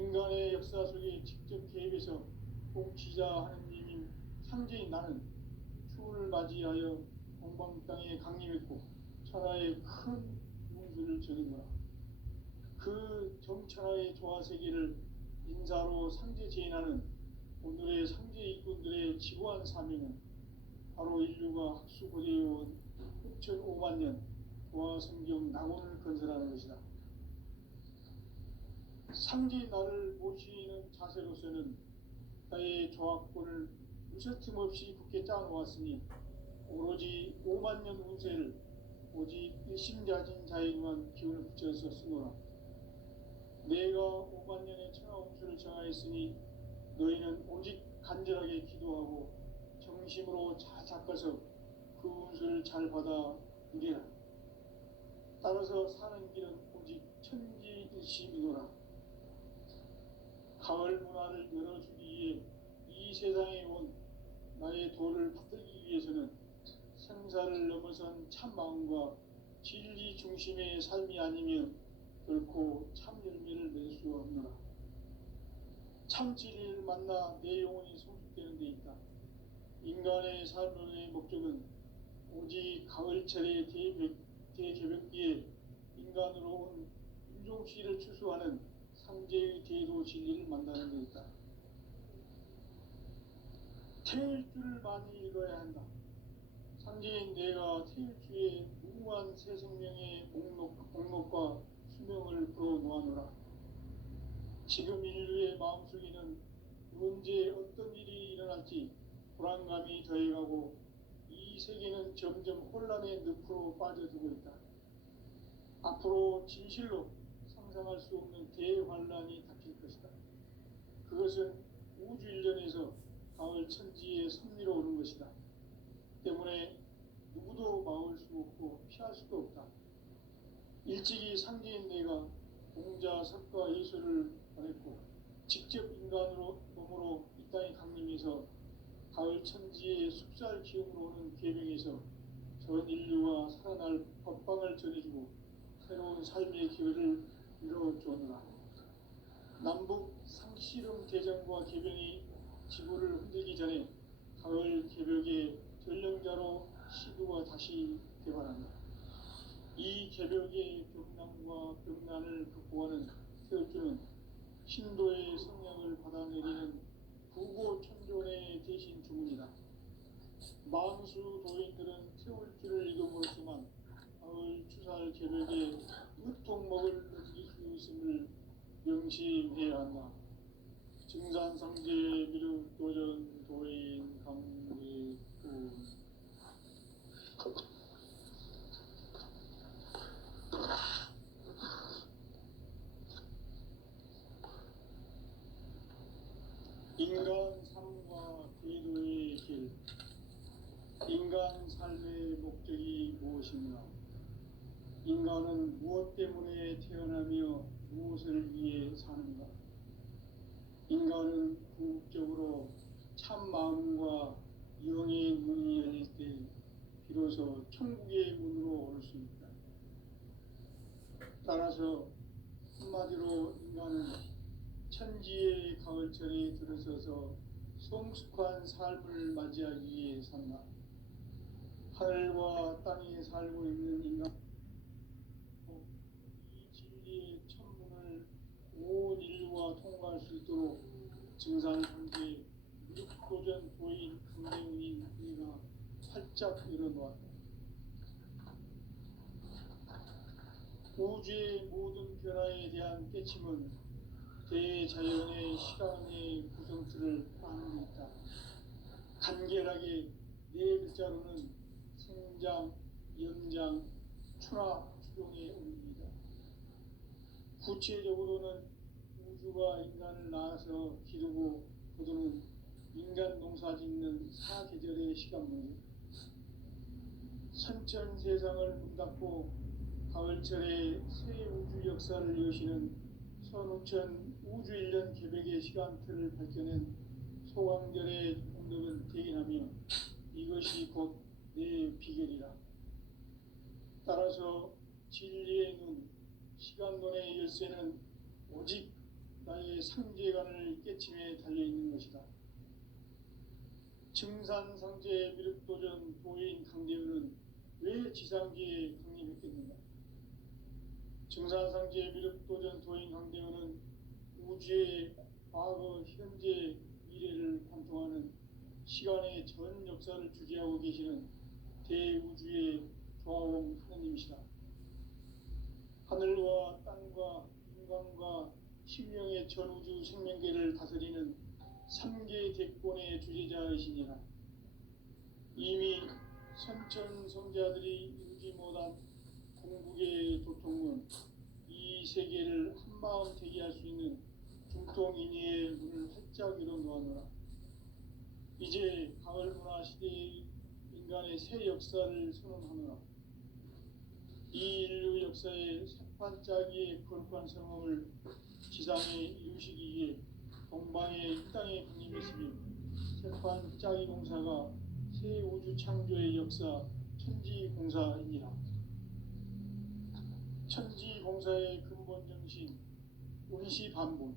인간의 역사 속에 직접 개입해서 통치자 하느님인 상제인 나는 추운을 맞이하여 동방 땅에 강림했고 천하의 큰 운수를 전한 거라. 그 정천하의 조화 세계를 인사로 상제 제인하는 오늘의 상제 일꾼들의 지고한 사명은 바로 인류가 학수고대해온 6,500만 년 조화 성경 낙원을 건설하는 것이다. 상제인 나를 모시는 자세로서는 나의 조합권을 무서틈 없이 굳게 짜놓았으니 오로지 5만 년 운세를 오직 일심자진 자에게만 기운을 붙여서 쓰노라. 내가 5만 년의 천하 운수를 정하였으니 너희는 오직 간절하게 기도하고 정심으로 잘 닦아서 그 운수를 잘 받아 누리라. 따라서 사는 길은 오직 천지일심이노라. 가을 문화를 열어주기 위해 이 세상에 온 나의 도를 받들기 위해서는 생사를 넘어선 참 마음과 진리 중심의 삶이 아니면 결코 참 열매를 맺을 수 없노라. 참 진리를 만나 내 영혼이 성숙되는 데 있다. 인간의 삶의 목적은 오직 가을철의 대개벽기에 인간으로 온 윤종씨를 추수하는 상제의 대도 진리를 만나는 데 있다. 태일주를 많이 읽어야 한다. 상제인 내가 태일주의 무궁한 새 생명의 목록과 수명을 풀어놓아노라. 지금 인류의 마음속에는 언제 어떤 일이 일어날지 불안감이 더해가고 이 세계는 점점 혼란의 늪으로 빠져들고 있다. 앞으로 진실로 상상할 수 없는 대환란이 닥칠 것이다. 그것은 우주 일련에서 가을 천지의 섭리로 오는 것이다. 때문에 누구도 막을 수 없고 피할 수도 없다. 일찍이 상제인 내가 공자, 석가, 예수를 보냈고 직접 인간으로 몸으로 이 땅에 강림해서 가을 천지의 숲살 기운으로 오는 계명에서 전 인류가 살아날 법방을 전해주고 새로운 삶의 기회를 이뤄주었노라. 남북 상씨름 대전과 개병이 지구를 흔들기 전에 가을 개벽의 전령자로 시도가 다시 개발한다. 이 개벽의 벽난과 벽난을 극복하는 태울주는 신도의 성령을 받아내리는 부고천존의 대신 주문이다. 만수 도인들은 태울주를 이름으로지만 가을 추살 개벽의 으통먹을 느낄 수 있음을 명심해야 한다. 증산상제 미륵 도전 도인 강례구 인간 삶과 기도의 길. 인간 삶의 목적이 무엇인가? 인간은 무엇 때문에 태어나며 무엇을 위해 사는가? 인간은 궁극적으로 참 마음과 영의 문이 열릴 때 비로소 천국의 문으로 올 수 있다. 따라서 한마디로 인간은 천지의 가을철에 들어서서 성숙한 삶을 맞이하기 위해 산다. 하늘과 땅에 살고 있는 인간, 이 진리의 천문을 온 인류가 통과할 수 있도록 증산상제 육도전 도인 강대웅인 이가 활짝 일어놓았다. 우주의 모든 변화에 대한 깨침은 대자연의 시간의 구성틀을 아는 데 있다. 간결하게 네 글자로는 생장, 연장, 추나, 추동의 의미이다. 구체적으로는 우주가 인간을 낳아서 기르고 거두는 인간 농사 짓는 사계절의 시간 문제. 선천 세상을 문 닫고 가을철에 새 우주 역사를 여시는 선우천 우주 일년 개벽의 시간틀을 밝혀낸 소강절의 공덕은 대긴하며 이것이 곧 내 비결이라. 따라서 진리의 눈, 시간론의 열쇠는 오직 나의 인간의 상제관을 깨침에 달려있는 것이다. 증산상제 미륵도전 도인 강대우는 왜 지상계에 강림했겠는가? 증산상제 미륵도전 도인 강대우는 우주의 과거, 현재, 미래를 관통하는 시간의 전 역사를 주재하고 계시는 대우주의 조화원 하느님이시다. 하늘과 땅과 인간과 신명의 전우주 생명계를 다스리는 3계 대권의 주재자이시니라. 이미 선천성자들이 이루지 못한 궁극의 도통은 이 세계를 한마음 되게 할 수 있는 중통인의의 문을 활짝 열어 놓았노라. 이제 가을 문화 시대의 인간의 새 역사를 선언하노라. 이 인류 역사의 새판짜기의 거룩한 성험을 지상에 이루시기 위해 동방의 이 땅에 강림했으며 새판짜기 공사가 새 우주 창조의 역사 천지공사이니라. 천지공사의 근본 정신 운시반본.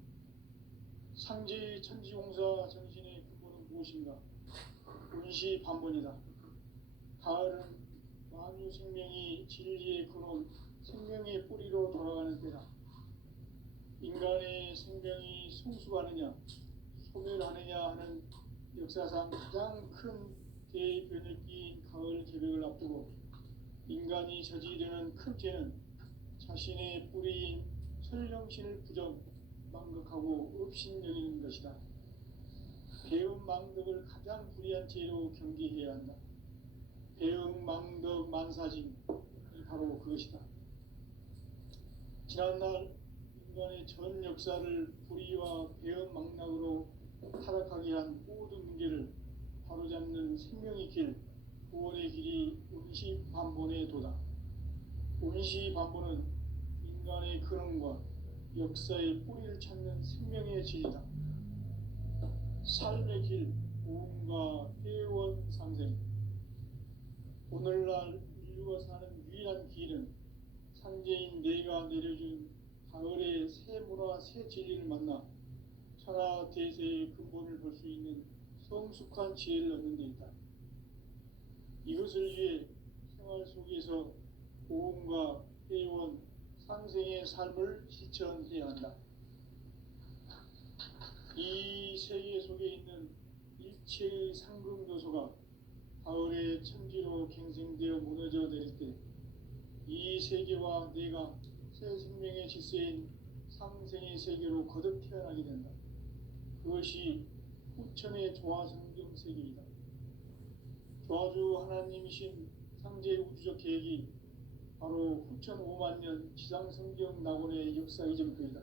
상제의 천지공사 정신의 근본은 무엇인가? 운시반본이다. 가을은 만유 생명이 진리의 근원, 생명의 뿌리로 돌아가는 때다. 인간의 생명이 성숙하느냐, 소멸하느냐 하는 역사상 가장 큰 대변혁기인 가을 개벽을 앞두고 인간이 저지르는 큰 죄는 자신의 뿌리인 설령신을 부정, 망극하고 업신여기는 것이다. 배음 망덕을 가장 불의한 죄로 경계해야 한다. 배음 망덕 만사짐이 바로 그것이다. 지난날 인간의 전 역사를 불의와 배음 망락으로 타락하게 한 모든 문제를 바로잡는 생명의 길, 구원의 길이 운시반본의 도다. 운시반본은 인간의 근원과 역사의 뿌리를 찾는 생명의 질이다. 삶의 길, 오음과 회원 상생. 오늘날 인류가 사는 유일한 길은 상제인 내가 내려준 가을의 새 문화, 새 진리를 만나 천하 대세의 근본을 볼 수 있는 성숙한 지혜를 얻는 데 있다. 이것을 위해 생활 속에서 오음과 회원, 상생의 삶을 실천해야 한다. 이 세계 속에 있는 일체의 상금 요소가 가을의 천지로 갱생되어 무너져 내릴 때 이 세계와 내가 새 생명의 질서인 상생의 세계로 거듭 태어나게 된다. 그것이 후천의 조화성경 세계이다. 조화주 하나님이신 상제의 우주적 계획이 바로 후천 5만 년 지상성경 낙원의 역사 이전표이다.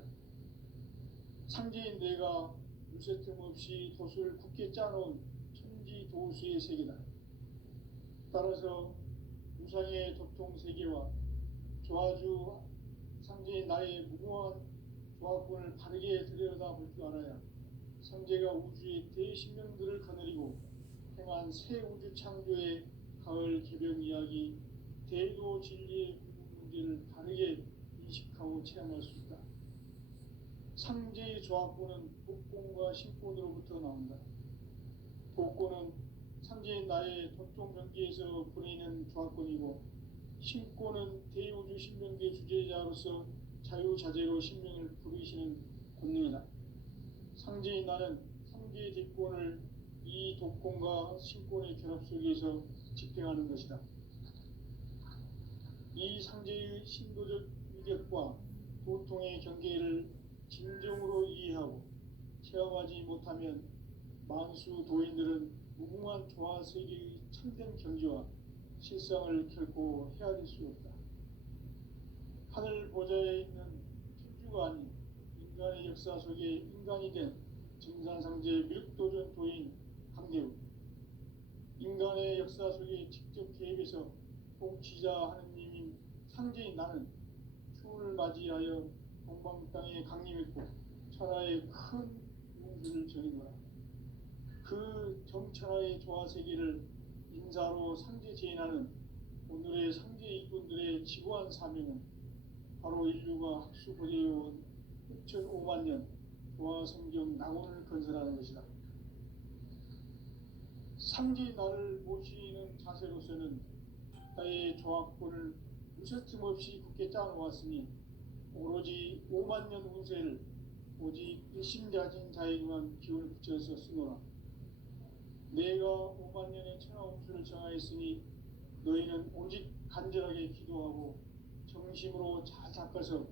상제인 내가 유세 틈 없이 도수를 굳게 짜놓은 천지도수의 세계다. 따라서 우상의 도통 세계와 조화주 상제인 나의 무궁한 조화권을 바르게 들여다볼 줄 알아야 상제가 우주의 대신명들을 거느리고 행한 새 우주 창조의 가을 개벽 이야기, 대도 진리의 문제를 바르게 인식하고 체험할 수 있다. 상제의 조화권은 복권과 신권으로부터 나온다. 복권은 상제인 나의 도통 경계에서 보내는 조화권이고, 신권은 대우주 신명계 주제자로서 자유자재로 신명을 부르시는 권능이다. 상제인 나는 상제의 대권을 이 독권과 신권의 결합 속에서 집행하는 것이다. 이 상제의 신도적 위력과 도통의 경계를 진정으로 이해하고 체험하지 못하면 만수 도인들은 무궁한 조화세계의 참된 경지와 실상을 결코 헤아릴 수 없다. 하늘 보좌에 있는 천주가 아닌 인간의 역사 속에 인간이 된 증산상제 미륵도전 도인 강대우. 인간의 역사 속에 직접 개입해서 통치자 하느님인 상제인 나는 추운을 맞이하여 동방 땅에 강림했고 천하의 큰 운수를 전이노라. 그 정천하의 조화세계를 인사로 상제 제인하는 오늘의 상제 이꾼들의 지고한 사명은 바로 인류가 학수고대해온 6,500만 년 도화성경 낙원을 건설하는 것이다. 상지 나를 모시는 자세로서는 나의 조합권을 무쇠틈 없이 굳게 짜놓았으니 오로지 5만 년 운세를 오직 일심가진 자에게만 기운을 붙여서 쓰노라. 내가 5만 년의 천하운수를 정하였으니 너희는 오직 간절하게 기도하고 정심으로 잘 닦아서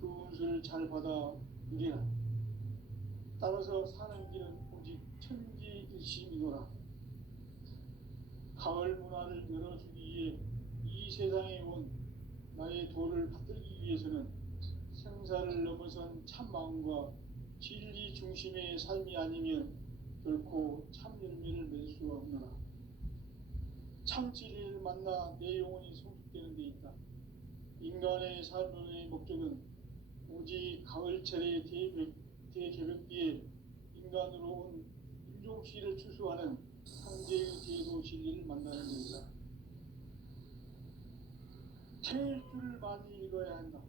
그 운수를 잘 받아 누리라. 따라서 사는 길은 오직 천지일심이노라. 가을 문화를 열어주기 위해 이 세상에 온 나의 도를 받들기 위해서는 생사를 넘어선 참마음과 진리 중심의 삶이 아니면 결코 참 열매를 맺을 수가 없노라. 참 진리를 만나 내 영혼이 성숙되는 데 있다. 인간의 삶의 목적은 오직 가을철의 대개벽비에 인간으로 온 인종시를 추수하는 황제의 제도 진리를 만나는 것이다. 태일주를 많이 읽어야 한다.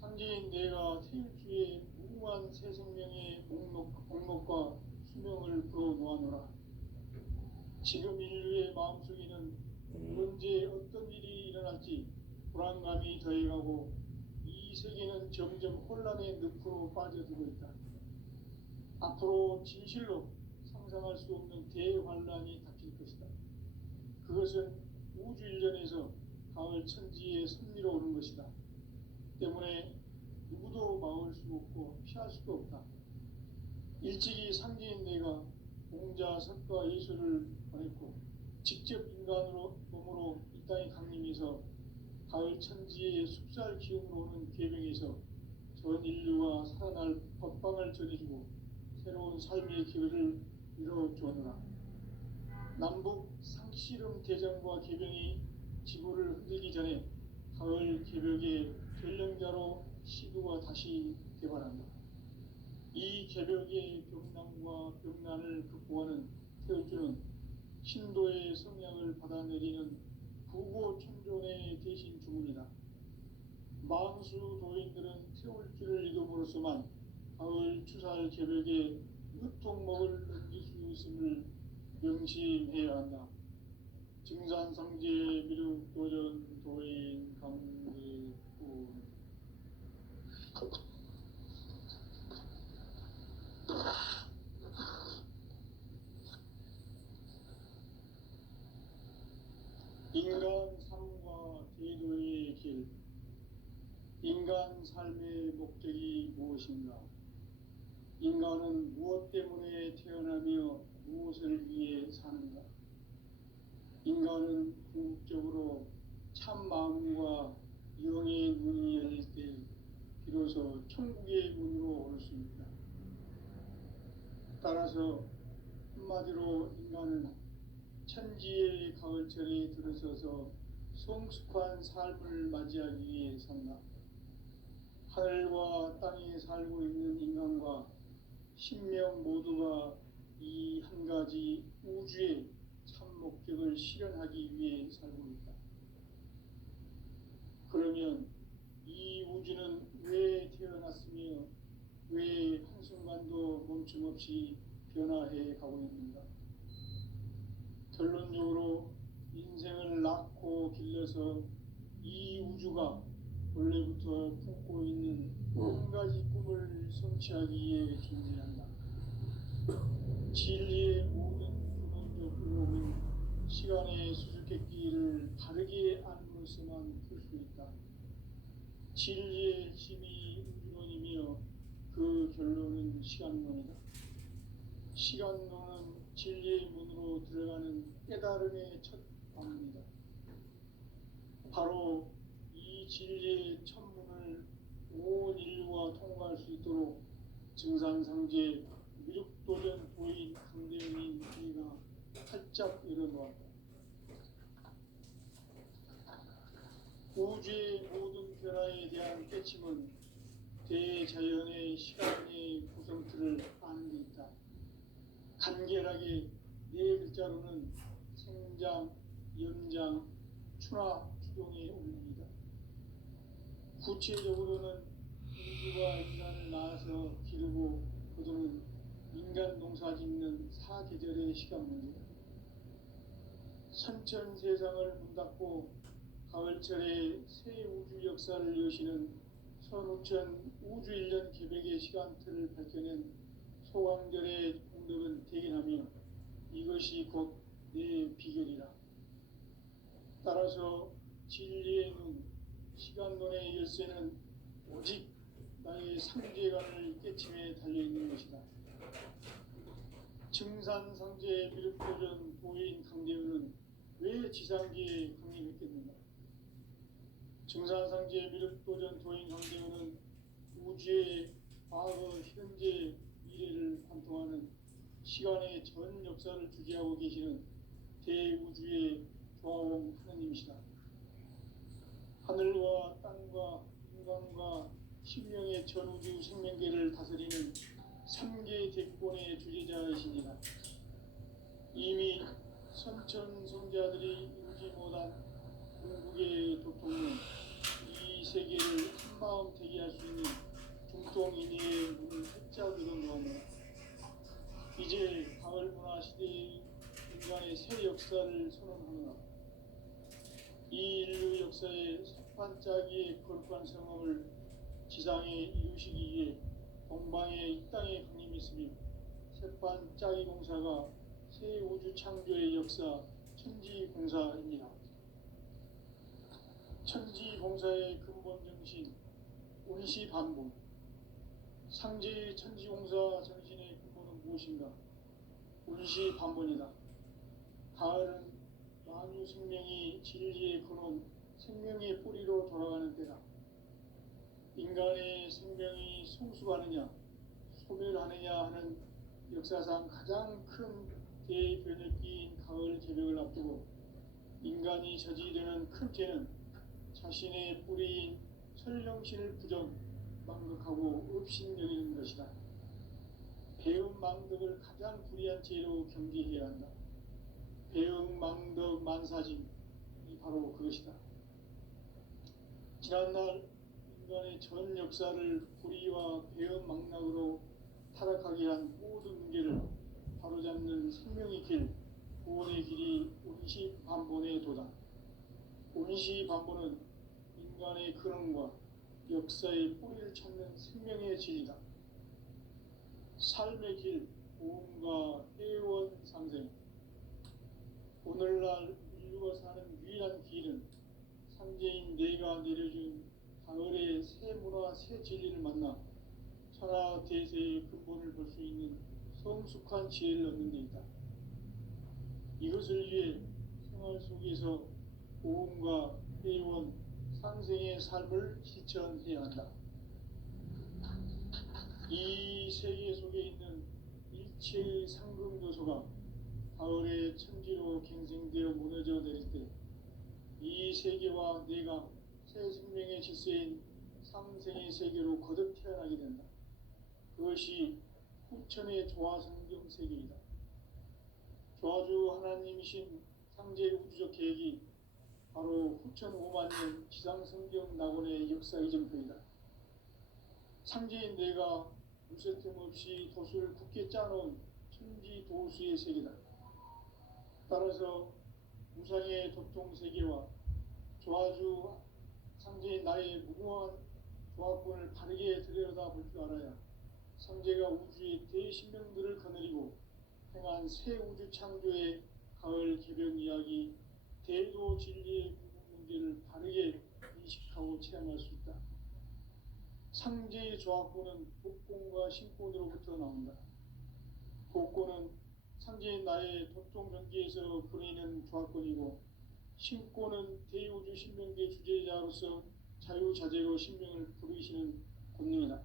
상제인 내가 태일주의 무궁한 새 생명의 목록과 수명을 풀어놓아노라. 지금 인류의 마음속에는 언제 어떤 일이 일어날지 불안감이 더해가고 이 세계는 점점 혼란의 늪으로 빠져들고 있다. 앞으로 진실로 상상할 수 없는 대환란이 닥칠 것이다. 그것은 우주 일전에서 가을 천지의 섭리로 오는 것이다. 때문에 누구도 막을 수 없고 피할 수도 없다. 일찍이 상제인 내가 공자, 석가, 예수를 보냈고 직접 인간으로 몸으로 이 땅에 강림해서 가을 천지의 숲살 기운으로 오는 계명에서 전 인류가 살아날 법방을 전해주고 새로운 삶의 기회를 이뤄주었노라. 남북 상씨름 대전과 계병이 지구를 흔들기 전에 가을 개벽의 전령자로 시도가 다시 개발한다. 이 개벽의 병난과 병난을 극복하는 태울주는 신도의 성향을 받아내리는 부고천존의 대신 주문이다. 만수 도인들은 태울주를 읽음으로써만 가을 추살 개벽의 유통목을 넘길 수 있음을 명심해야 한다. 증산상제 미륵도전 도인 강대군. 인간 삶과 제도의 길. 인간 삶의 목적이 무엇인가? 인간은 무엇 때문에 태어나며 무엇을 위해 사는가? 인간은 궁극적으로 참 마음과 영의 문이 열릴 때 비로소 천국의 문으로 올 수 있다. 따라서 한마디로 인간은 천지의 가을철에 들어서서 성숙한 삶을 맞이하기 위해 산다. 하늘과 땅에 살고 있는 인간과 신명 모두가 이 한 가지 우주의 참 목적을 실현하기 위해 살고 있다. 그러면 이 우주는 왜 태어났으며 왜 한순간도 멈춤없이 변화해 가고 있는가? 결론적으로 인생을 낳고 길러서 이 우주가 원래부터 품고 있는 한 가지 꿈을 성취하기 위해 존재한다. 진리의 모든 근원적 의혹은 시간의 수수께끼를 바르게 안으로서만 풀 수 있다. 진리의 힘이 우주론이며 그 결론은 시간론이다. 시간론은 진리의 문으로 들어가는 깨달음의 첫 방문이다. 바로 이 진리의 첫문을 온 인류가 통과할 수 있도록 증산상제 미륵도전 도인 강대웅인 우리가 활짝 열어놓았다. 우주의 모든 변화에 대한 깨침은 대자연의 시간의 구성틀을 아는 데 있다. 간결하게 네 글자로는 생장, 연장, 추나 추동의 원리입니다. 구체적으로는 천주가 인간을 낳아서 기르고 거두는 인간 농사 짓는 사계절의 시간 문제. 선천 세상을 문 닫고 가을철에 새 우주 역사를 여시는 선우천 우주일년 개백의 시간틀을 밝혀낸 소강절의 공덕은 대견하며 이것이 곧 내 비결이라. 따라서 진리의 눈, 시간론의 열쇠는 오직 나의 상제관을 깨침에 달려있는 것이다. 증산상제의 미륵도전 도인 강대우는 왜 지상기에 강림했겠는가? 증산상제의 미륵도전 도인 강대우는 우주의 과거, 현재, 미래를 관통하는 시간의 전 역사를 주재하고 계시는 대우주의 조화원 하느님이시다. 하늘과 땅과 인간과 신명의 전우주 생명계를 다스리는 3개 대권의 주제자이시니라. 이미 선천성자들이 이루지 못한 궁극의 도통은 이 세계를 한마음 되게 할 수 있는 중통인의의 문을 활짝 열어놓으며 이제 가을 문화 시대의 인간의 새 역사를 선언하노라. 이 인류 역사의 석판짜기의 거룩한 성험을 지상에 이루시기 위해 동방의 이 땅에 강림했으며 석판짜기 공사가 새 우주 창조의 역사 천지공사입니다. 천지공사의 근본 정신 운시반본. 상제의 천지공사 정신의 근본은 무엇인가? 운시반본이다. 가을은 만유 생명이 진리의 근원, 생명의 뿌리로 돌아가는 때다. 인간의 생명이 성숙하느냐, 소멸하느냐 하는 역사상 가장 큰 대변혁기인 가을 개벽을 앞두고 인간이 저지르는 큰 죄는 자신의 뿌리인 설령신을 부정, 망극하고 업신여기는 것이다. 배움 망덕을 가장 불의한 죄로 경계해야 한다. 배움 망덕 만사짐이 바로 그것이다. 지난날 인간의 전 역사를 불의와 배움 망락으로 타락하게 한 모든 문제를 바로잡는 생명의 길, 구원의 길이 운시반본의 도다. 운시반본은 인간의 근원과 역사의 뿌리를 찾는 생명의 진리다. 삶의 길, 보험과 회원 상생. 오늘날 인류가 사는 유일한 길은 상제인 내가 내려준 가을의 새 문화, 새 진리를 만나 천하 대세의 근본을 볼 수 있는 성숙한 지혜를 얻는 데 있다. 이것을 위해 생활 속에서 보험과 회원, 상생의 삶을 실천해야 한다. 이 세계 속에 있는 일체의 상금요소가 가을의 천지로 갱생되어 무너져 내릴 때 이 세계와 내가 새 생명의 질서인 상생의 세계로 거듭 태어나게 된다. 그것이 후천의 조화성경 세계이다. 조화주 하나님이신 상제 우주적 계획이 바로 후천 5만년 지상성경 낙원의 역사 이정표이다. 상제인 내가 무쇠틈 없이 도수를 굳게 짜놓은 천지 도수의 세계다. 따라서 무상의 도통 세계와 조화주 상제인 나의 무궁한 조화권을 바르게 들여다볼 줄 알아야 상제가 우주의 대신명들을 거느리고 행한 새 우주 창조의 가을 개벽 이야기, 대도 진리의 문제를 바르게 인식하고 체험할 수 있다. 상제의 조화권은 복권과 신권으로부터 나온다. 복권은 상제인 나의 도통 경계에서 보내는 조화권이고, 신권은 대우주 신명계 주제자로서 자유자재로 신명을 부르시는 권능이다.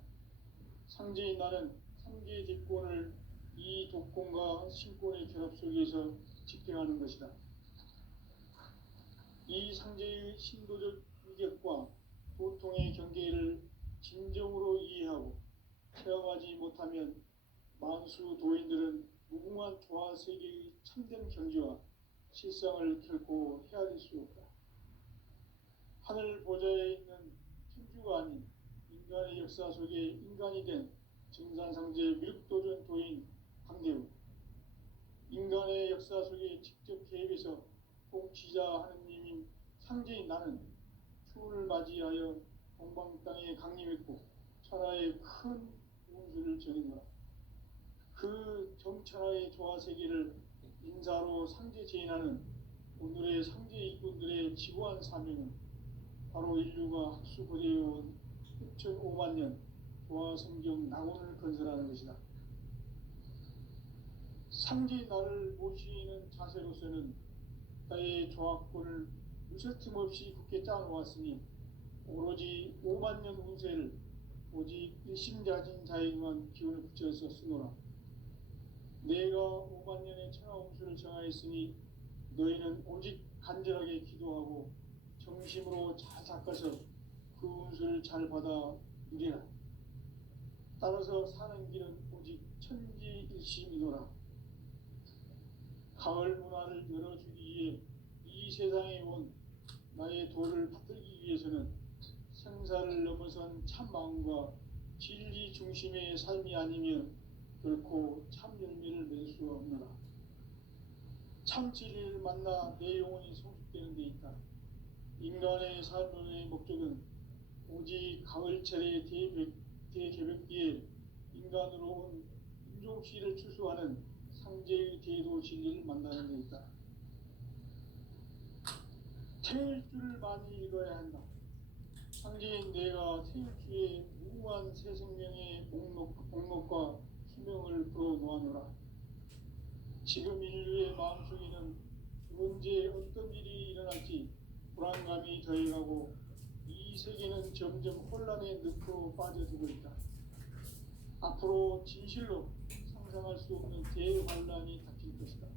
상제인 나는 상제의 대권을 이 독권과 신권의 결합 속에서 집행하는 것이다. 이 상제의 신도적 위격과 도통의 경계를 진정으로 이해하고 체험하지 못하면 만수 도인들은 무궁한 조화 세계의 참된 경지와 실상을 결코 헤아릴 수 없다. 하늘 보좌에 있는 천주가 아닌 인간의 역사 속에 인간이 된 증산상제 미륵도전 도인 강대우, 인간의 역사 속에 직접 개입해서 통치자 하느님인 상제인 나는 추운을 맞이하여 동방 땅에 강림했고 천하의 큰 운수를 전해노라. 그 정천하의 조화 세계를 인사로 상제 제인하는 오늘의 상제 일꾼들의 지고한 사명은 바로 인류가 학수고대해온 6,500만 년 조화 성경 낙원을 건설하는 것이다. 상제 나를 모시는 자세로서는 나의 조화권을 무설팀 없이 굳게 짜놓았으니 오로지 5만 년 운세를 오직 일심자진 자에게만 기운을 붙여서 쓰노라. 내가 5만 년의 천하운수를 정하였으니 너희는 오직 간절하게 기도하고 정심으로 잘 닦아서 그 운수를 잘 받아 누리라. 따라서 사는 길은 오직 천지일심이노라. 가을 문화를 열어주기 위해 이 세상에 온 나의 도를 받들기 위해서는 생사를 넘어선 참 마음과 진리 중심의 삶이 아니면 결코 참 열매를 맺을 수 없노라. 참 진리를 만나 내 영혼이 성숙되는 데 있다. 인간의 삶의 목적은 오직 가을철의 대개벽기에 인간으로 온 인종씨를 추수하는 상제의 대도 진리를 만나는 데 있다. 태일주를 많이 읽어야 한다. 상제인 내가 태일주의 무한 새 생명의 목록과 수명을 풀어놓아노라. 지금 인류의 마음속에는 언제 어떤 일이 일어날지 불안감이 더해가고 이 세계는 점점 혼란에 늪으로 빠져들고 있다. 앞으로 진실로 상상할 수 없는 대환란이 닥칠 것이다.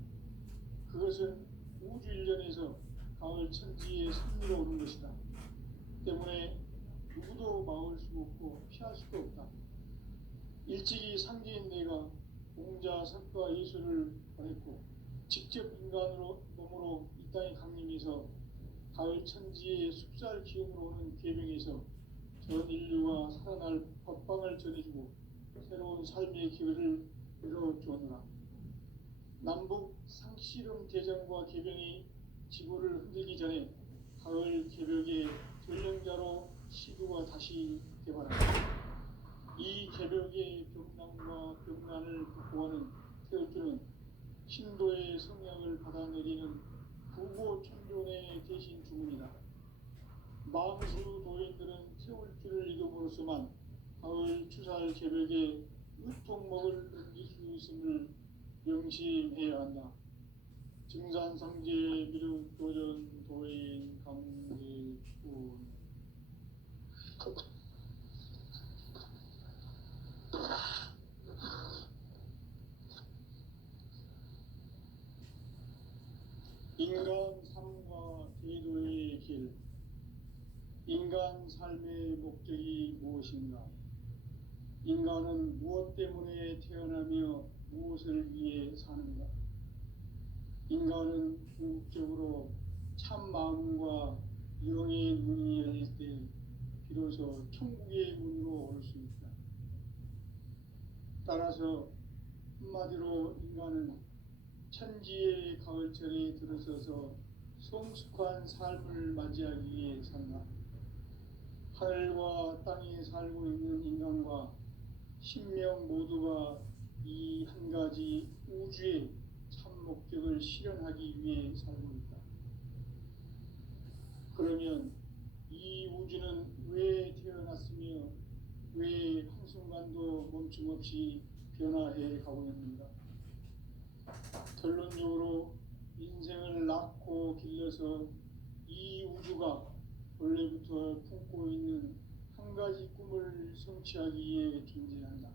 그것은 우주 일련에서 가을 천지의 승리로 오는 것이다. 때문에 누구도 막을 수 없고 피할 수도 없다. 일찍이 상제인 내가 공자, 석가, 예수를 보냈고 직접 인간으로 몸으로 이 땅에 강림해서 가을 천지의 숲살 기운으로 오는 계명에서 전 인류가 살아날 법방을 전해주고 새로운 삶의 기회를 열어주었노라. 남북 상씨름 대전과 개병이 지구를 흔들기 전에 가을 개벽의 전령자로 시도가 다시 개발한다. 이 개벽의 벽난과 벽난을 극복하는 태울주는 신도의 성향을 받아내리는 부고천존의 대신 주문이다. 망수 도인들은 태울주를 이름으로서만 가을 추살 개벽에 으통먹을 넘길 수 있음을 명심해야 한다. 증산상제 미륵도전 도인 강대춘. 인간 삶과 제도의 길. 인간 삶의 목적이 무엇인가? 인간은 무엇 때문에 태어나며 무엇을 위해 사는가? 인간은 궁극적으로 참 마음과 영의 문이 열릴 때 비로소 천국의 문으로 올 수 있다. 따라서 한마디로 인간은 천지의 가을철에 들어서서 성숙한 삶을 맞이하기 위해 산다. 하늘과 땅에 살고 있는 인간과 신명 모두가 이 한 가지 우주의 참 목적을 실현하기 위해 살고 있다. 그러면 이 우주는 왜 태어났으며 왜 한순간도 멈춤 없이 변화해 가고 있는가? 결론적으로 인생을 낳고 길러서 이 우주가 원래부터 품고 있는 한 가지 꿈을 성취하기 위해 존재한다.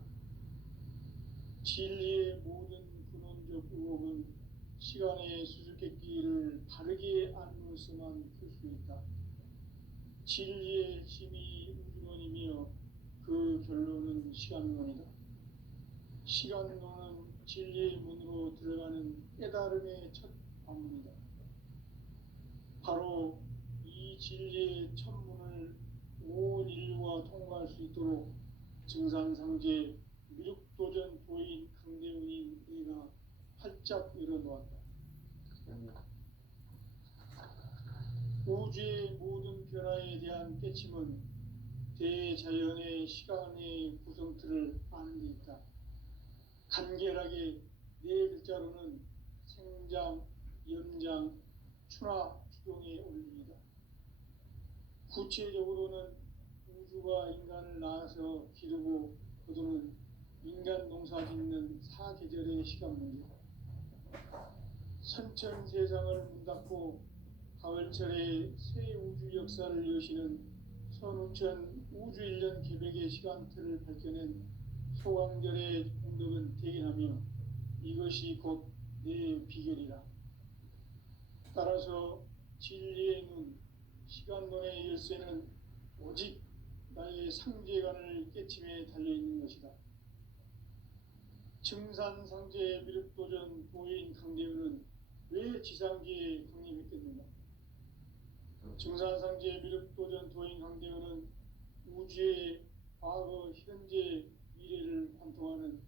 진리의 모든 근원적 의혹은 시간의 수수께끼를 바르게 안으로서만 풀 수 있다. 진리의 힘이 우주론이며 그 결론은 시간론이다. 시간론은 진리의 문으로 들어가는 깨달음의 첫 방문이다. 바로 이 진리의 첫 문을 온 인류가 통과할 수 있도록 증산상제 미륵도전 도인 강대훈이 내가 활짝 열어놓았다. 우주의 모든 변화에 대한 깨침은 대자연의 시간의 구성틀을 아는 데 있다. 간결하게 네 글자로는 생장, 연장, 추나 추동에 올립니다. 구체적으로는 우주가 인간을 낳아서 기르고 거두는 인간 농사 짓는 사계절의 시간 문제, 선천 세상을 문 닫고 가을철에 새 우주 역사를 여시는 선우천 우주 1년 계획의 시간틀을 밝혀낸 소강절의 공덕은 대견하며 이것이 곧 내 비결이라. 따라서 진리의 눈, 시간론의 열쇠는 오직 나의 상제관을 깨침에 달려있는 것이다. 증산상제 미륵도전 도인 강대훈은 왜 지상계에 강림했겠는가? 증산상제 미륵도전 도인 강대훈은 우주의 과거, 현재, 미래를 관통하는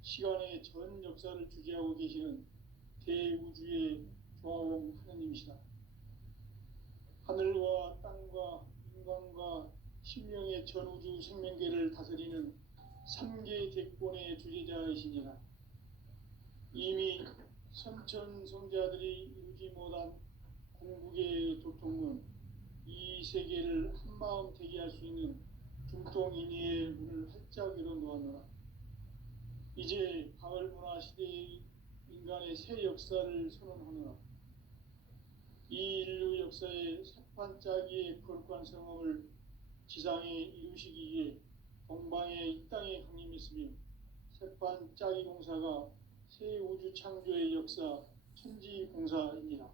시간의 전 역사를 주재하고 계시는 대우주의 조화원 하나님이시다. 하늘과 땅과 인간과 신명의 전우주 생명계를 다스리는 삼계 대권의 주재자이시니라. 이미 선천성자들이 이루지 못한 공국의 도통은 이 세계를 한마음 되게 할 수 있는 중통인의의 문을 활짝 열어놓았노라. 이제 가을문화 시대의 인간의 새 역사를 선언하노라. 이 인류 역사의 새판짜기의 거룩한 성험을 지상에 이루시기 위해 동방의 이 땅에 강림했으며 새판짜기 공사가 새 우주 창조의 역사 천지공사이니라.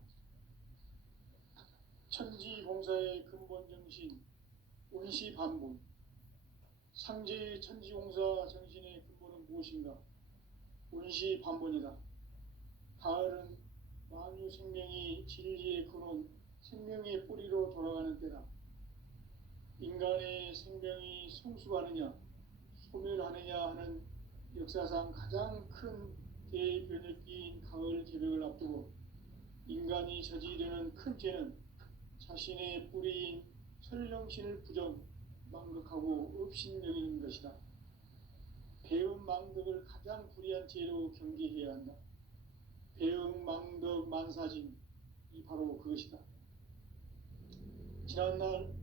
천지공사의 근본 정신 운시반본, 상제의 천지공사 정신의 근본은 무엇인가? 운시반본이다. 가을은 만유 생명이 진리의 근원, 생명의 뿌리로 돌아가는 때다. 인간의 생명이 성숙하느냐, 소멸하느냐 하는 역사상 가장 큰 대변혁기인 가을 개벽을 앞두고 인간이 저지르는 큰 죄는 자신의 뿌리인 설령신을 부정, 망극하고 업신여기는 것이다. 배음 망덕을 가장 불의한 죄로 경계해야 한다. 배음 망덕 만사진, 이 바로 그것이다. 지난날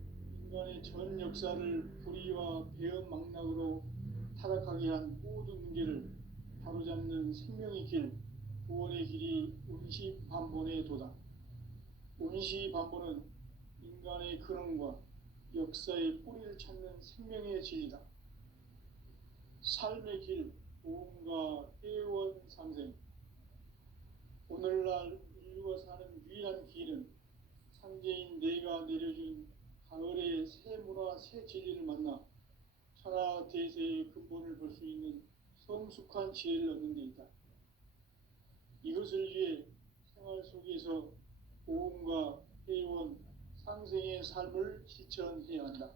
인간의 전 역사를 불의와 배음 망락으로 타락하게 한 모든 문제를 바로잡는 생명의 길, 구원의 길이 운시반본의 도다. 운시반본은 인간의 근원과 역사의 뿌리를 찾는 생명의 진리다. 삶의 길, 보험과 회원 상생. 오늘날 인류가 사는 유일한 길은 상제인 내가 내려준 가을의 새 문화, 새 진리를 만나 천하 대세의 근본을 볼 수 있는 성숙한 지혜를 얻는 데 있다. 이것을 위해 생활 속에서 보험과 회원, 상생의 삶을 실천해야 한다.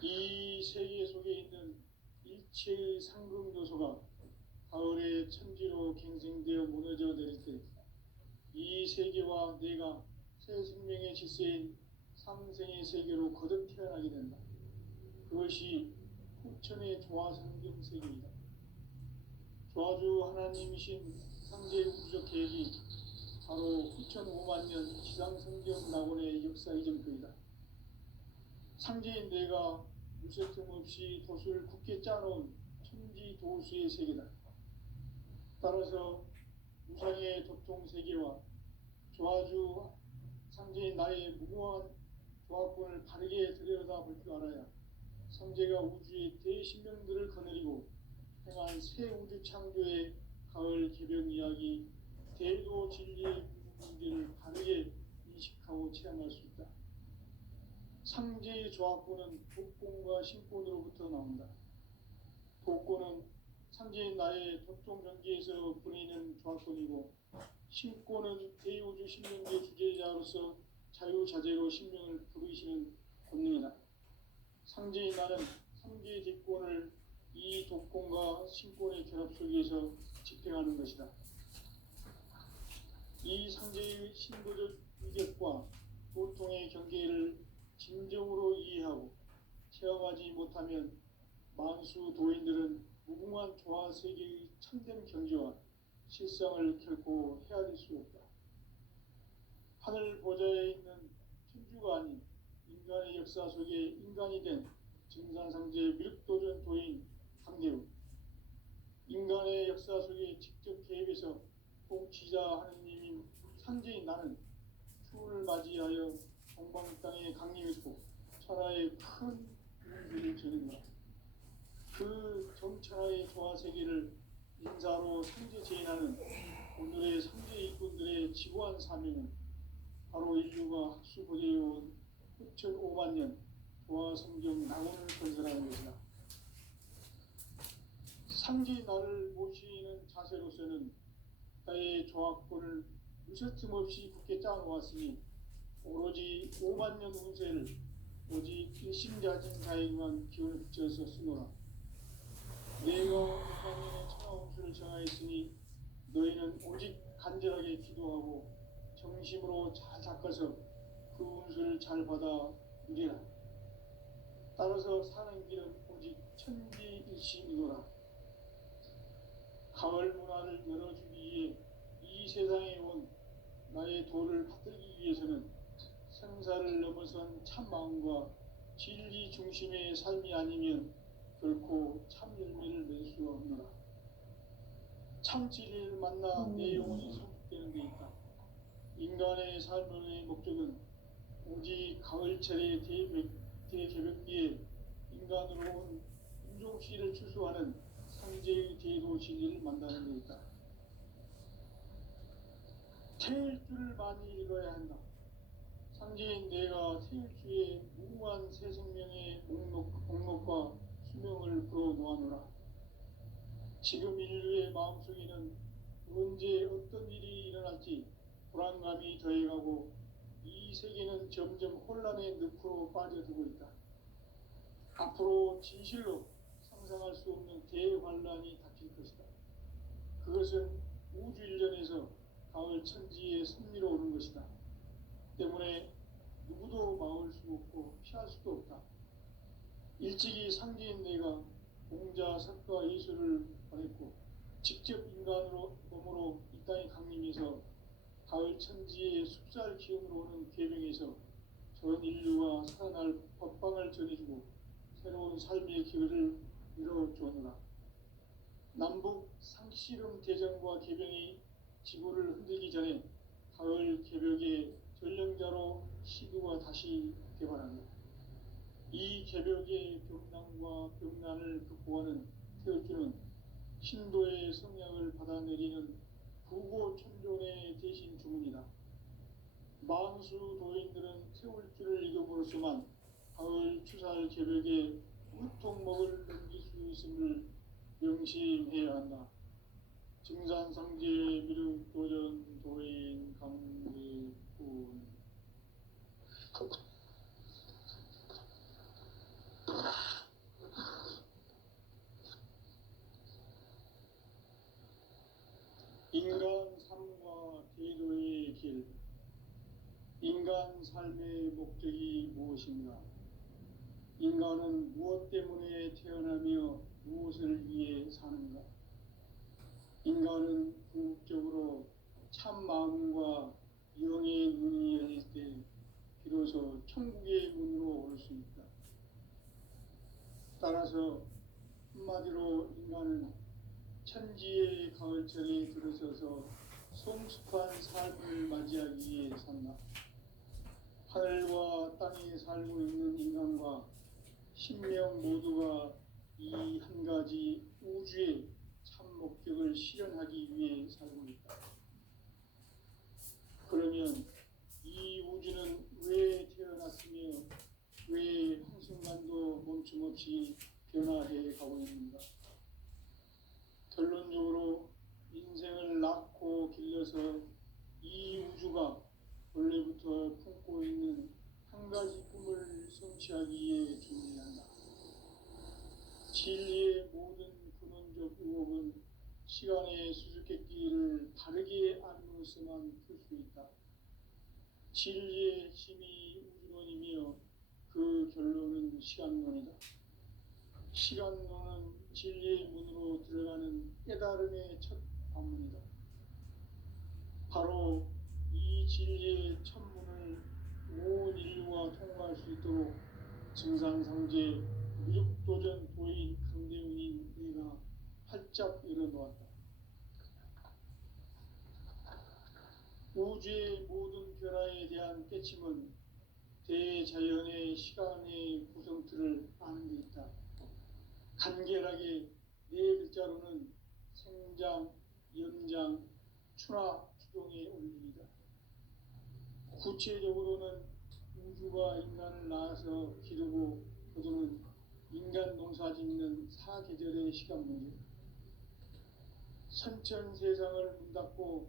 이 세계 속에 있는 일체의 상금 요소가 가을의 천지로 갱생되어 무너져 내릴 때 이 세계와 내가 새 생명의 질서인 상생의 세계로 거듭 태어나게 된다. 그것이 후천의 조화성경 세계이다. 조화주 하나님이신 상제 우주적 계획이 바로 후천 5만 년 지상성경 낙원의 역사 이전표이다. 상제인 내가 무쇠틈 없이 돛을 굳게 짜놓은 천지 도수의 세계다. 따라서 무상의 도통 세계와 조화주 상제인 나의 무궁한 조합권을 바르게 들여다볼 줄 알아야 상제가 우주의 대신명들을 거느리고 행한 새 우주 창조의 가을 개벽 이야기, 대도 진리의 문제를 바르게 인식하고 체험할 수 있다. 상제의 조합권은 독권과 신권으로부터 나온다. 독권은 상제인 나의 독종 전기에서 부리는 조합권이고, 신권은 대우주 신명계 주제자로서 자유자재로 sinh命을 부르시는 본능이다. 상제인 나는 삼계 뒷권을 이 독권과 신권의 결합 속에서 집행하는 것이다. 이 상제의 신도적 위력과 보통의 경계를 진정으로 이해하고 체험하지 못하면 만수 도인들은 무궁한 조화 세계의 참된 경지와 실상을 결코 헤아릴 수 없다. 하늘 보좌에 있는 천주가 아닌 인간의 역사 속에 인간이 된 증산상제 미륵도전 도인 강대우, 인간의 역사 속에 직접 개입해서 통치자 하느님인 상제인 나는 추를 맞이하여 동방 땅에 강림했고 천하의 큰 운세를 전했노라. 그 정천하의 조화 세계를 인사로 상제 제인하는 오늘의 상제 일꾼들의 지고한 사명은 바로 인류가 학수고대해온 6,500만 년 조화 성경 낙원을 건설하는 것이다. 상제 나를 모시는 자세로서는 나의 조합권을 무쇠틈 없이 굳게 짜놓았으니 오로지 5만 년 운세를 오직 일심자진자에게만 기운을 붙여서 쓰노라. 내가 5만 년의 천하운수를 정하였으니 너희는 오직 간절하게 기도하고 정심으로 잘 닦아서 그 운수를 잘 받아 누리라. 따라서 사는 길은 오직 천지일심이노라. 가을 문화를 열어주기 위해 이 세상에 온 나의 도를 받들기 위해서는 생사를 넘어선 참 마음과 진리 중심의 삶이 아니면 결코 참 열매를 맺을 수 없노라. 참 진리를 만나 내 영혼이 성숙되는 데 있다. 인간의 삶의 목적은 오직 가을철의 대개벽기에 인간으로 온 인종씨를 추수하는 상제의 대도 진리를 만나는 데 있다. 태일주를 많이 읽어야 한다. 상제인 내가 태일주의 무궁한 새 생명의 목록과 수명을 풀어놓아노라. 지금 인류의 마음속에는 언제 어떤 일이 일어날지 불안감이 더해가고 이 세계는 점점 혼란의 늪으로 빠져들고 있다. 앞으로 진실로 상상할 수 없는 대환란이 닥칠 것이다. 그것은 우주 일전에서 가을 천지에 섭리로 오는 것이다. 때문에 누구도 막을 수 없고 피할 수도 없다. 일찍이 상제인 내가 공자, 석가, 예수를 보냈고 직접 인간으로 몸으로 이 땅에 강림해서 가을 천지의 숲살 기운으로 오는 계명에서 전 인류가 살아날 법방을 전해주고 새로운 삶의 기회를 열어주었노라. 남북 상씨름 대전과 개병이 지구를 흔들기 전에 가을 개벽의 전령자로 시구가 다시 개발한다. 이 개벽의 병난과 병난을 극복하는 태울주는 신도의 성량을 받아내리는 부고천존의 대신 주문이다. 만수 도인들은 태울주를 읽음으로써만 가을 추살 개벽에 무통목을 넘길 수 있음을 명심해야 한다. 증산상제 미륵도전 도인 강대군. 인간 삶과 대도의 길. 인간 삶의 목적이 무엇인가? 인간은 무엇 때문에 태어나며 무엇을 위해 사는가? 인간은 궁극적으로 참 마음과 영의 눈이 열릴 때 비로소 천국의 문으로 올 수 있다. 따라서 한마디로 인간은 천지의 가을철에 들어서서 성숙한 삶을 맞이하기 위해 산다. 하늘과 땅에 살고 있는 인간과 신명 모두가 이 한 가지 우주의 참 목적을 실현하기 위해 살고 있다. 그러면 이 우주는 왜 태어났으며 왜 한순간도 멈춤없이 변화해 가고 있는가? 결론적으로 인생을 낳고 길러서 이 우주가 본래부터 품고 있는 한 가지 꿈을 성취하기 위해 준비한다. 진리의 모든 근원적 의혹은 시간의 수수께끼를 다르게 안으로서만 풀 수 있다. 진리의 힘이 우주론이며 그 결론은 시간론이다. 시간론은 진리의 문으로 들어가는 깨달음의 첫 관문이다. 바로 이 진리의 첫 문을 온 인류가 통과할 수 있도록 증산상제 미륵도전 도인 강대훈인 내가 활짝 열어놓았다. 우주의 모든 변화에 대한 깨침은 대자연의 시간의 구성틀을 아는 데 있다. 간결하게 네 글자로는 생장, 연장, 추나 추동의 원리이다. 구체적으로는 우주가 인간을 낳아서 기르고 거두는 인간 농사 짓는 사계절의 시간 문제, 선천 세상을 문닫고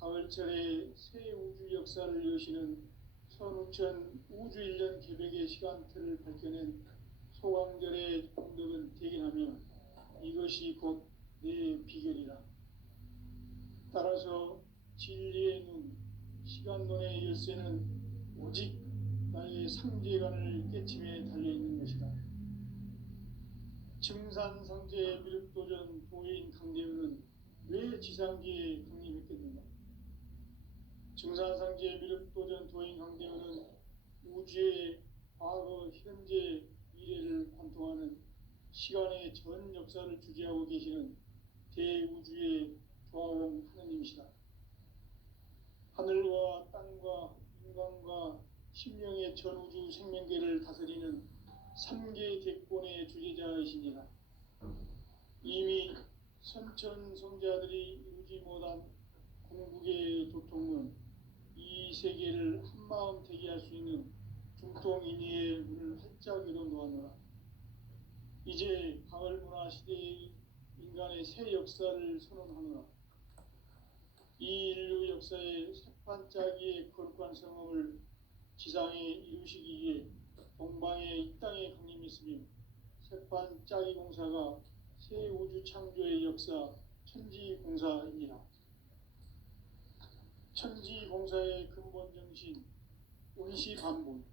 가을철에 새 우주 역사를 여시는 선우천 우주 1년 개백의 시간틀을 밝혀낸 소강절의 공덕은 대견하며 이것이 곧 내 비결이라. 따라서 진리의 눈, 시간론의 열쇠는 오직 나의 상제관을 깨침에 달려있는 것이다. 증산상제 미륵도전 도인 강대훈은 왜 지상기에 강림했겠는가? 증산상제 미륵도전 도인 강대훈은 우주의 과거, 현재, 미래를 관통하는 시간의 전 역사를 주재하고 계시는 대우주의 조화원 하느님이시다. 하늘과 땅과 인간과 심령의 전우주 생명계를 다스리는 3개 대권의 주재자이시니라. 이미 선천 성자들이 이루지 못한 궁극의 도통은 이 세계를 한마음 되게 할 수 있는 중통인의의 문을 활짝 열어놓았노라. 이제 가을 문화 시대의 인간의 새 역사를 선언하노라. 이 인류 역사의 새반짝이의 거룩한 성업을 지상에 이루시기 위해 동방의 이 땅에 강림했으며 새반짝이 공사가 새 우주 창조의 역사 천지공사이니라. 천지공사의 근본 정신 운시반본,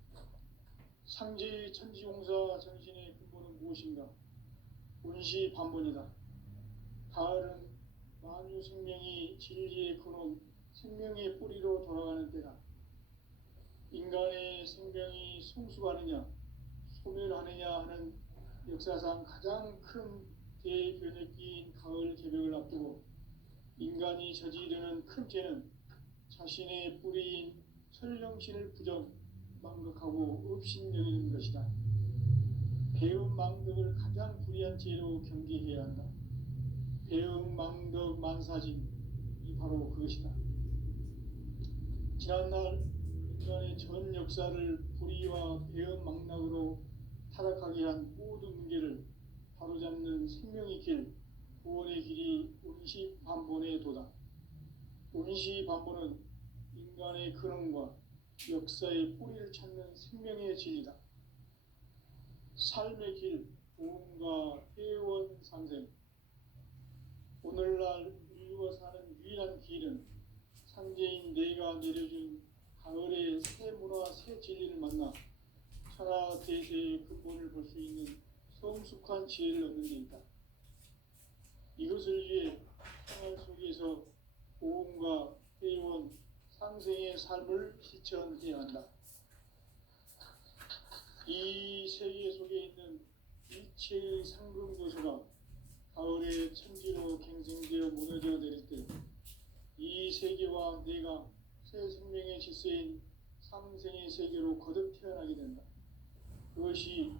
상제의 천지공사 정신의 근본은 무엇인가? 운시반본이다. 가을은 만유 생명이 진리의 근원, 생명의 뿌리로 돌아가는 때다. 인간의 생명이 성숙하느냐, 소멸하느냐 하는 역사상 가장 큰 대변혁기인 가을 개벽을 앞두고 인간이 저지르는 큰 죄는 자신의 뿌리인 설령신을 부정, 망각하고 업신여기는 것이다. 배음 망덕을 가장 불의한 죄로 경계해야 한다. 배음 망덕 만사진, 이 바로 그것이다. 지난날 인간의 전 역사를 불의와 배음 망락으로 타락하게 한 모든 문제를 바로잡는 생명의 길, 구원의 길이 운시반본의 도다. 운시반본은 인간의 근원과 역사의 뿌리를 찾는 생명의 진리다. 삶의 길, 보험과 회원 상생. 오늘날 인류가 사는 유일한 길은 상제인 내가 내려준 가을의 새 문화, 새 진리를 만나 천하 대세의 근본을 볼 수 있는 성숙한 지혜를 얻는 데 있다. 이것을 위해 생활 속에서 보험과 회원, 상생의 삶을 실천해야 한다. 이 세계 속에 있는 일체의 상금 요소가 가을의 천지로 갱생되어 무너져 내릴 때 이 세계와 내가 새 생명의 질서인 상생의 세계로 거듭 태어나게 된다. 그것이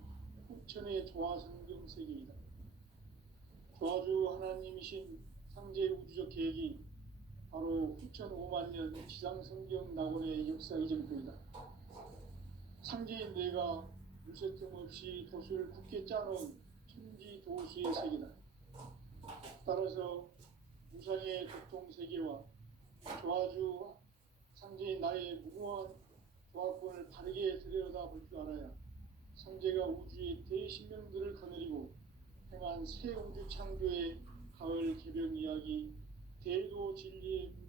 후천의 조화성경 세계이다. 조화주 하나님이신 상제 우주적 계획이 바로 후천 5만 년 지상성경 낙원의 역사 이전표이다. 상제인 내가 물새 틈 없이 도수를 굳게 짜놓은 천지 도수의 세계다. 따라서 무상의 도통 세계와 조화주 상제인 나의 무궁한 조합권을 바르게 들여다볼 줄 알아야 상제가 우주의 대신명들을 거느리고 행한 새 우주 창조의 가을 개변 이야기, 대도 진리의